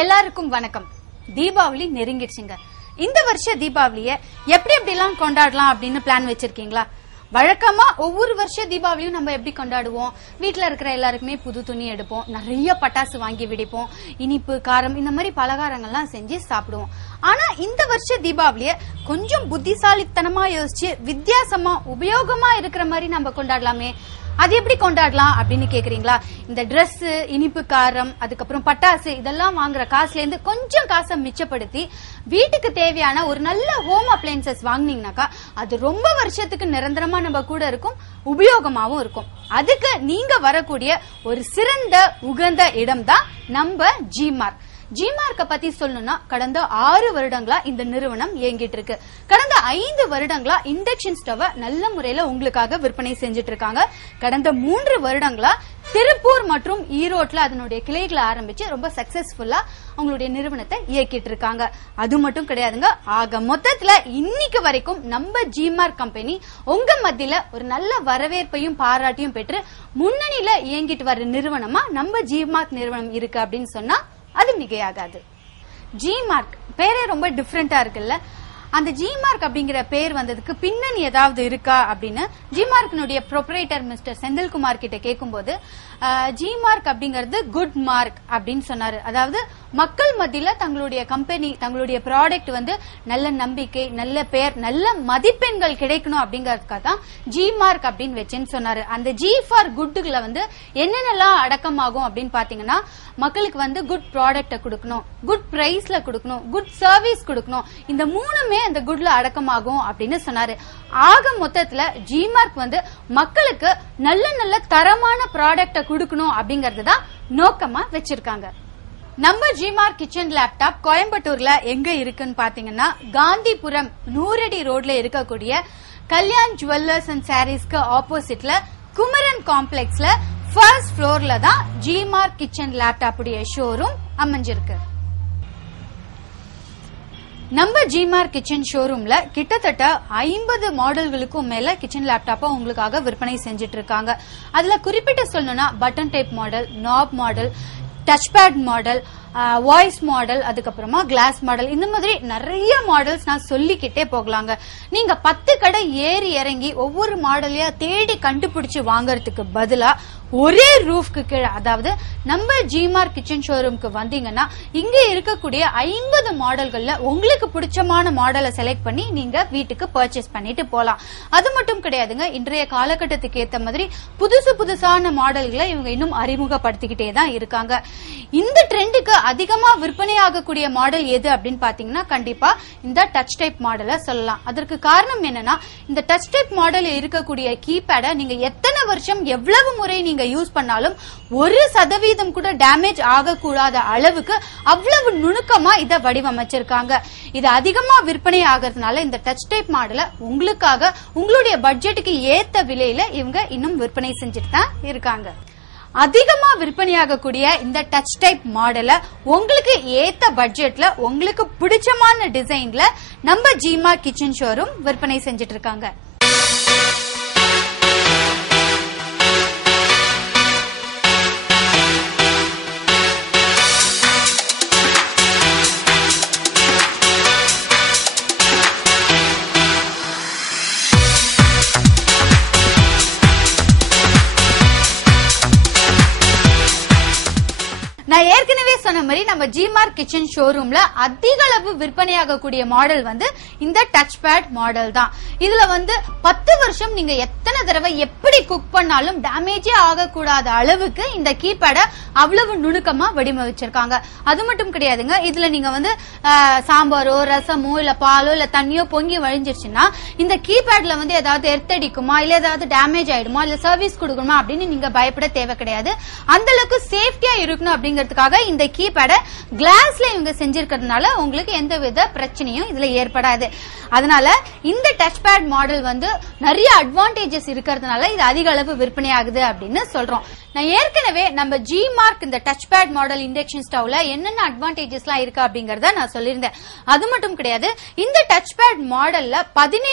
எல்லாருக்கும் வணக்கம். தீபாவளி நெருங்கிடுச்சுங்க. இந்த வருஷ தீபாவளிய எப்படி எப்படிலாம் கொண்டாடலாம் அப்படின்னு பிளான் வச்சிருக்கீங்களா? வழக்கமா ஒவ்வொரு வருஷ தீபாவளியும் நம்ம எப்படி கொண்டாடுவோம்? வீட்டுல இருக்கிற எல்லாருக்குமே புது துணி எடுப்போம், நிறைய பட்டாசு வாங்கி வெடிப்போம், இனிப்பு காரம் இந்த மாதிரி பலகாரங்கள்லாம் செஞ்சு சாப்பிடுவோம். ஆனா இந்த வருஷ தீபாவளிய கொஞ்சம் புத்திசாலித்தனமா யோசிச்சு வித்தியாசமா உபயோகமா இருக்கிற மாதிரி நம்ம கொண்டாடலாமே. அது எப்படி கொண்டாடலாம் அப்படின்னு கேக்குறீங்களா? இந்த Dress, இனிப்பு காரம், அதுக்கப்புறம் பட்டாசு இதெல்லாம் வாங்குற காசுல இருந்து கொஞ்சம் காசை மிச்சப்படுத்தி வீட்டுக்கு தேவையான ஒரு நல்ல ஹோம் அப்ளையன்சஸ் வாங்கினீங்கன்னாக்கா அது ரொம்ப வருஷத்துக்கு நிரந்தரமா நம்ம கூட இருக்கும், உபயோகமாவும் இருக்கும். அதுக்கு நீங்க வரக்கூடிய ஒரு சிறந்த உகந்த இடம் தான் நம்ம ஜிமார்க். ஜிமார்க்க பத்தி சொல்லணும்னா கடந்த 6 வருடங்களா இந்த நிறுவனம் இயங்கிட்டு இருக்கு. கடந்த 5 வருடங்களா இண்டக்ஷன் ஸ்டவ் நல்ல முறையில உங்களுக்காக விற்பனை செஞ்சுட்டு இருக்காங்க. கடந்த 3 வருடங்களா திருப்பூர் மற்றும் ஈரோட்ல அதனுடைய கிளைகளை ஆரம்பிச்சு ரொம்ப சக்சஸ்ஃபுல்லா அவங்களுடைய நிறுவனத்தை இயக்கிட்டு இருக்காங்க. அது மட்டும் கிடையாதுங்க, ஆக மொத்தத்துல இன்னைக்கு வரைக்கும் நம்ம ஜிமார்க் கம்பெனி உங்க மத்தியில ஒரு நல்ல வரவேற்பையும் பாராட்டியும் பெற்று முன்னணியில இயங்கிட்டு வர்ற நிறுவனமா நம்ம ஜிமார்க் நிறுவனம் இருக்கு அப்படின்னு சொன்னா அது மிகையாகாது. ஜிமார்க் பேரே ரொம்ப டிஃபரெண்டா இருக்குல்ல. அந்த ஜிமார்க் அப்படிங்கிற பேர் வந்ததுக்கு பின்னணி ஏதாவது இருக்கா அப்படின்னு ஜிமார்க்கினுடைய ப்ரொப்ரைட்டர் மிஸ்டர் செந்தில்குமார் கிட்ட கேட்கும்போது ஜிமார்க் அப்படிங்கிறது குட் மார்க் அப்படின்னு சொன்னாரு. அதாவது மக்கள் மத்தியில தங்களுடைய கம்பெனி தங்களுடைய ப்ராடக்ட் வந்து நல்ல நம்பிக்கை, நல்ல பெயர், நல்ல மதிப்பெண்கள் கிடைக்கணும் அப்படிங்கறதுக்காக தான் ஜிமார்க் அப்படின்னு வச்சேன்னு சொன்னாரு. அந்த ஜி ஃபார் குட்ல வந்து என்னென்னலாம் அடக்கமாகும் அப்படின்னு பாத்தீங்கன்னா மக்களுக்கு வந்து குட் ப்ராடக்ட கொடுக்கணும், குட் பிரைஸ்ல கொடுக்கணும், குட் சர்வீஸ் கொடுக்கணும். இந்த மூணுமே அந்த குட்ல அடக்கமாகும் அப்படின்னு சொன்னாரு. ஆக மொத்தத்துல ஜிமார்க் வந்து மக்களுக்கு நல்ல நல்ல தரமான ப்ராடக்ட கொடுக்கணும் அப்படிங்கறது தான் நோக்கமா வச்சிருக்காங்க. நம்ம ஜிமார்க் கிச்சன் லேப்டாப் கோயம்புத்தூர்ல எங்க இருக்குன்னு பாத்தீங்கன்னா காந்திபுரம் 100 அடி ரோட்ல இருக்கக்கூடிய கல்யாண் ஜுவல்லர்ஸ் அண்ட் சாரீஸ்க்கு ஆப்போசிட்ல குமரன் காம்ப்ளெக்ஸ்ல ஃபர்ஸ்ட் ஃப்ளோர்ல தான் ஜிமார்க் கிச்சன் லேப்டாப் உடைய ஷோரூம் அமைஞ்சிருக்கு. நம்ம ஜிமார்க் கிச்சன் ஷோரூம்ல கிட்டத்தட்ட 50 மாடல்களுக்கும் மேல கிச்சன் லேப்டாப்ப உங்களுக்காக விற்பனை செஞ்சுட்டு இருக்காங்க. அதுல குறிப்பிட்டு சொல்லணும்னா button type model, knob model, touch pad model, voice model, அதுக்கப்புறமா கிளாஸ் மாடல், இந்த மாதிரி நிறைய மாடல்ஸ் நான் சொல்லிக்கிட்டே போகலாங்க. நீங்க 10 கடை ஏறி இறங்கி ஒவ்வொரு மாடலையா தேடி கண்டுபிடிச்சு வாங்கறதுக்கு பதிலா ஒரே ரூஃப்க்கு கீழே, அதாவது நம்ம ஜிமார்க் கிச்சன் ஷோரூம்க்கு வந்தீங்கன்னா இங்க இருக்கக்கூடிய 50 மாடல்கள்ல உங்களுக்கு பிடிச்சமான மாடலை செலக்ட் பண்ணி நீங்க வீட்டுக்கு பர்ச்சேஸ் பண்ணிட்டு போலாம். அது மட்டும் கிடையாதுங்க, இன்றைய காலகட்டத்துக்கு ஏத்த மாதிரி புதுசான மாடல்களை இவங்க இன்னும் அறிமுகப்படுத்திக்கிட்டே தான் இருக்காங்க. இந்த ட்ரெண்டுக்கு அதிகமா விற்பனை ஆகக்கூடிய மாடல் எது அப்படின்னு பாத்தீங்கன்னா கண்டிப்பா இந்த டச் டைப் மாடலை சொல்லலாம். அதற்கு காரணம் என்னன்னா இந்த டச் டைப் மாடல் இருக்கக்கூடிய கீபேட நீங்க எத்தனை வருஷம் எவ்வளவு முறை நீங்க யூஸ் பண்ணாலும் 1% கூட டேமேஜ் ஆகக்கூடாத அளவுக்கு அவ்வளவு நுணுக்கமா இதை வடிவமைச்சிருக்காங்க. இது அதிகமா விற்பனை ஆகிறதுனால இந்த டச் டைப் மாடலை உங்களுக்காக உங்களுடைய பட்ஜெட்டுக்கு ஏத்த விலையில இவங்க இன்னும் விற்பனை செஞ்சுட்டு தான் இருக்காங்க. அதிகமா விற்பனையாகக்கூடிய இந்த டச் டைப் மாடலை உங்களுக்கு ஏத்த பட்ஜெட்ல உங்களுக்கு பிடிச்சமான டிசைன்ல நம்ம ஜிமார்க் கிச்சன் ஷோரூம் விற்பனை செஞ்சுட்டு இருக்காங்க. நான் ஏற்கனவே சொன்ன மாதிரி நம்ம ஜிமார்க் கிச்சன் ஷோரூம்ல அதிக அளவு விற்பனையாகக்கூடிய மாடல் வந்து இந்த டச் பேட் மாடல் தான். இதுல வந்து 10 வருஷம் நீங்க எத்தனை தடவை எப்படி குக் பண்ணாலும் டேமேஜே ஆகக்கூடாத அளவுக்கு இந்த கீபேட அவ்வளவு நுணுக்கமா வடிவமைச்சிருக்காங்க. அது மட்டும் கிடையாதுங்க, இதுல நீங்க வந்து சாம்பாரோ ரசமோ இல்ல பாலோ இல்ல தண்ணியோ பொங்கி வழிஞ்சிருச்சுன்னா இந்த கீபேட்ல வந்து ஏதாவது எர்த்தடிக்குமா இல்ல ஏதாவது டேமேஜ் ஆயிடுமா இல்ல சர்வீஸ் கொடுக்கணுமா அப்படின்னு நீங்க பயப்பட தேவை கிடையாது. அந்த அளவுக்கு சேஃப்டியா இருக்கணும் அப்படிங்கிறதுக்காக இந்த கீபேட கிளாஸ்ல இவங்க செஞ்சிருக்கிறதுனால உங்களுக்கு எந்த வித பிரச்சனையும் இதுல ஏற்படாது. அதனால இந்த டச் பேட் மாடல் வந்து நிறைய அட்வான்டேஜஸ் இருக்கிறதுனால இது அதிக அளவு விற்பனை ஆகுது அப்படின்னு சொல்றோம். நான் ஏற்கனவே நம்ம ஜிமார்க் இந்த டச் பேட் மாடல் இண்டக்ஷன் ஸ்டவ்ல என்னென்ன அட்வான்டேஜஸ் எல்லாம் இருக்கு அப்படிங்கறத நான் சொல்லியிருந்தேன். அது மட்டும் கிடையாது, இந்த டச் பேட் மாடல்ல 15